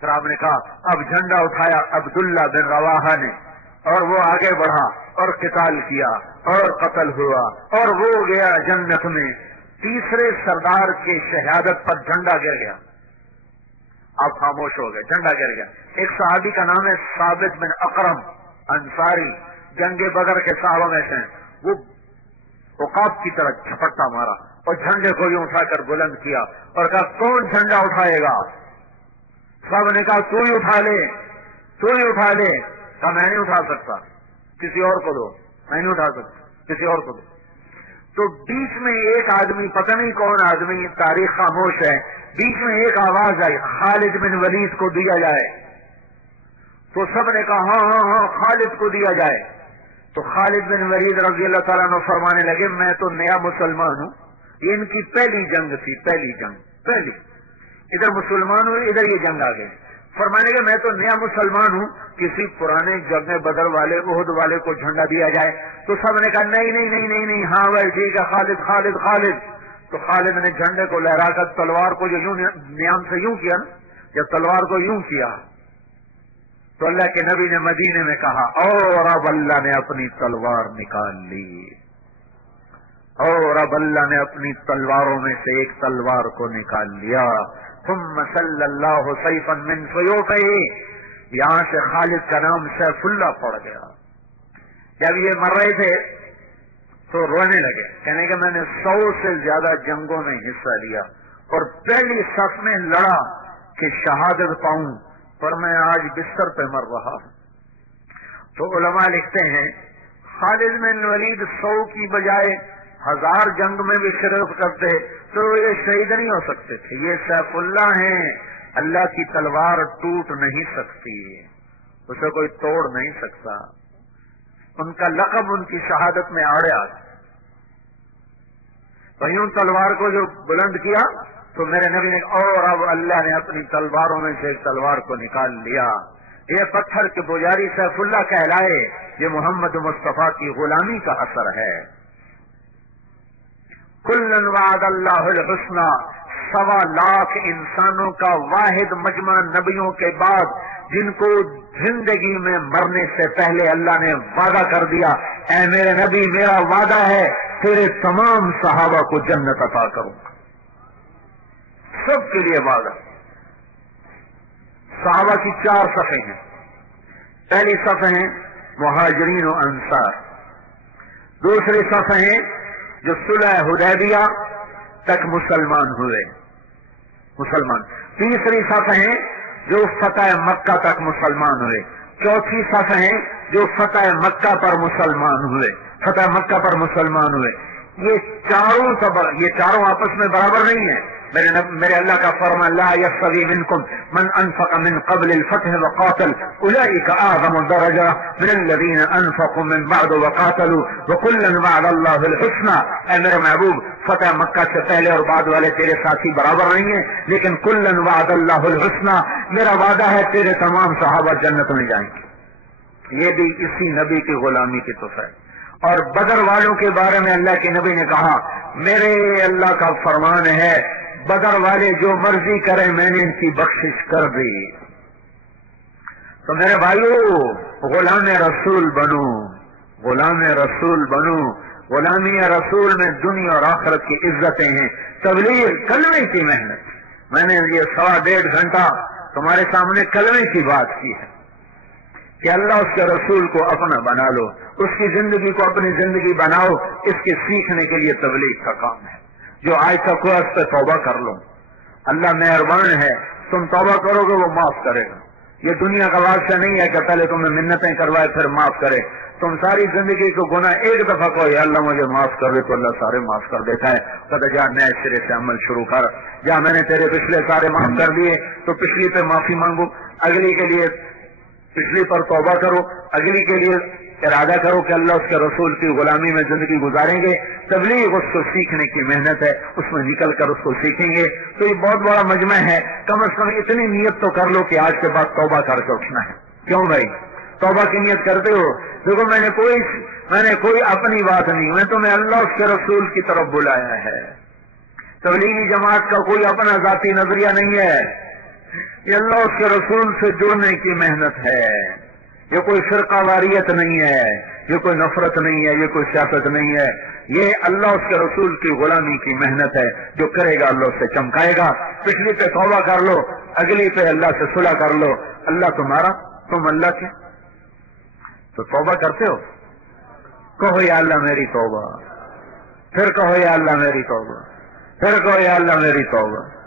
پھر آپ نے کہا اب جھنڈا اٹھایا عبداللہ بن رواحہ نے، اور وہ آگے بڑھا اور قتال کیا اور قتل ہوا اور وہ گیا جنت میں۔ تیسرے سردار کی شہادت پر جھنڈا گر گیا، آپ خاموش ہو گئے، جھنڈا گر گیا۔ ایک صحابی کا نام ہے ثابت بن اقرم انصاری، جنگ بدر کے صحابہ میں سے، وہ عقاب کی طرح جھپٹا مارا اور جھنڈے کو یوں اٹھا کر بلند کیا اور کہا کون جھنڈا اٹھائے گا؟ سب نے کہا تو ہی اٹھا لے، تو ہی اٹھا لے۔ کہا میں نہیں اٹھا سکتا، کسی اور کو دو۔ میں نہیں اٹھا سکتا، کسی اور کو دو۔ تو بیچ میں ایک آدمی، پتہ نہیں کون آدمی، تاریخ خاموش ہے، بیچ میں ایک آواز آئی خالد بن ولید کو دیا جائے۔ تو سب نے کہا ہاں ہاں ہاں خالد کو دیا جائے۔ تو خالد بن ولید رضی اللہ تعالیٰ عنہ فرمانے لگے میں تو نیا مسلمان ہوں، یہ ان کی پہلی جنگ تھی، پہلی جنگ، پہلی، ادھر مسلمان ہوئے ادھر یہ جنگ آ گئی۔ فرمانے کے میں تو نیا مسلمان ہوں، کسی پرانے جنگ بدر والے احد والے کو جھنڈا دیا جائے۔ تو سب نے کہا نہیں نہیں نہیں نہیں نہیں، ہاں بھائی ٹھیک ہے، خالد خالد خالد۔ تو خالد نے جھنڈے کو لہرا کر تلوار کو جو یوں نیام سے یوں کیا نا، جب تلوار کو یوں کیا تو اللہ کے نبی نے مدینے میں کہا اور اب اللہ نے اپنی تلوار نکال لی، اور اب اللہ نے اپنی تلواروں میں سے ایک تلوار کو نکال لیا۔ ثم صلی اللہ سیفا من سیوفہ، یہاں سے خالد کا نام سیف اللہ پڑ گیا۔ جب یہ مر رہے تھے تو رونے لگے، کہنے کہ میں نے 100 سے زیادہ جنگوں میں حصہ لیا اور پہلی صف میں لڑا کہ شہادت پاؤں، پر میں آج بستر پہ مر رہا ہوں۔ تو علماء لکھتے ہیں خالد بن ولید 100 کی بجائے 1000 جنگ میں بھی شرکت کرتے تو یہ شہید نہیں ہو سکتے تھے۔ یہ سیف اللہ ہیں، اللہ کی تلوار ٹوٹ نہیں سکتی، اسے کوئی توڑ نہیں سکتا، ان کا لقب ان کی شہادت میں آڑے آتا۔ تو یوں تلوار کو جو بلند کیا تو میرے نبی نے اور اب اللہ نے اپنی تلواروں میں سے ایک تلوار کو نکال لیا۔ یہ پتھر کے پجاری سیف اللہ کہلائے، یہ محمد مصطفیٰ کی غلامی کا اثر ہے۔ کلن وعد اللہ الحسنی، 1.25 لاکھ انسانوں کا واحد مجمع نبیوں کے بعد جن کو زندگی میں مرنے سے پہلے اللہ نے وعدہ کر دیا، اے میرے نبی میرا وعدہ ہے تیرے تمام صحابہ کو جنت عطا کروں، سب کے لیے وعدہ۔ صحابہ کی 4 صفیں ہیں، پہلی صف ہیں مہاجرین و انصار، دوسری صف ہیں جو صلح حدیبیہ تک مسلمان ہوئے، مسلمان، تیسری صف ہیں جو فتح مکہ تک مسلمان ہوئے، چوتھی صف ہیں جو فتح مکہ پر مسلمان ہوئے، فتح مکہ پر مسلمان ہوئے۔ یہ چاروں آپس میں برابر نہیں ہیں۔ میرے اللہ کا فرمان لا یستوی منکم من انفق من قبل الفتح وقاتل اولئک اعظم درجہ من الذین انفقوا من بعد وقاتلوا وکلا وعد اللہ الحسنی۔ اے میرے محبوب فتح مکہ سے پہلے اور بعد والے تیرے ساتھی برابر نہیں ہیں، لیکن کلا وعد اللہ الحسنی، میرا وعدہ ہے تیرے تمام صحابہ جنت میں جائیں گے۔ یہ بھی اسی نبی کی غلامی کی توفیق ہے۔ اور بدر والوں کے بارے میں اللہ کے نبی نے کہا میرے اللہ کا فرمان ہے بدر والے جو مرضی کریں میں نے ان کی بخشش کر دی۔ تو میرے بھائیو غلام رسول بنو، غلام رسول بنو۔ غلامی رسول میں دنیا اور آخرت کی عزتیں ہیں۔ تبلیغ کلمے کی محنت، میں نے یہ 1.5 گھنٹہ تمہارے سامنے کلمے کی بات کی ہے کہ اللہ اس کے رسول کو اپنا بنا لو، اس کی زندگی کو اپنی زندگی بناؤ۔ اس کے سیکھنے کے لیے تبلیغ کا کام ہے۔ جو آج تک ہوا اس پہ توبہ کر لو، اللہ مہربان ہے، تم توبہ کرو گے وہ معاف کرے گا۔ یہ دنیا کا واقعہ نہیں ہے کہ پہلے تمہیں منتیں کروائے پھر معاف کرے۔ تم ساری زندگی کو گناہ ایک دفعہ کہو یا اللہ مجھے معاف کر دے تو اللہ سارے معاف کر دیتا ہے۔ کہتا جا نئے سرے سے عمل شروع کر، جا میں نے تیرے پچھلے سارے معاف کر دیے تو پچھلی پہ معافی مانگو، اگلی کے لیے پچھلی پر توبہ کرو، اگلی کے لیے ارادہ کرو کہ اللہ اس کے رسول کی غلامی میں زندگی گزاریں گے۔ تبلیغ اس کو سیکھنے کی محنت ہے، اس میں نکل کر اس کو سیکھیں گے۔ تو یہ بہت بڑا مجمع ہے، کم از کم اتنی نیت تو کر لو کہ آج کے بعد توبہ کر کے اٹھنا ہے۔ کیوں بھائی توبہ کی نیت کرتے ہو؟ دیکھو میں نے کوئی اپنی بات نہیں، میں تمہیں اللہ اس کے رسول کی طرف بلایا ہے۔ تبلیغی جماعت کا کوئی اپنا ذاتی نظریہ نہیں ہے، یہ اللہ اس کے رسول سے جڑنے کی محنت ہے، یہ کوئی فرقہ واریت نہیں ہے، یہ کوئی نفرت نہیں ہے، یہ کوئی سیاست نہیں ہے، یہ اللہ اس کے رسول کی غلامی کی محنت ہے۔ جو کرے گا اللہ اس سے چمکائے گا۔ پچھلی پہ توبہ کر لو، اگلی پہ اللہ سے صلح کر لو، اللہ تمہارا تم اللہ کے۔ تو توبہ کرتے ہو؟ کہو یا اللہ میری توبہ، پھر کہو یا اللہ میری توبہ، پھر کہو یا اللہ میری توبہ۔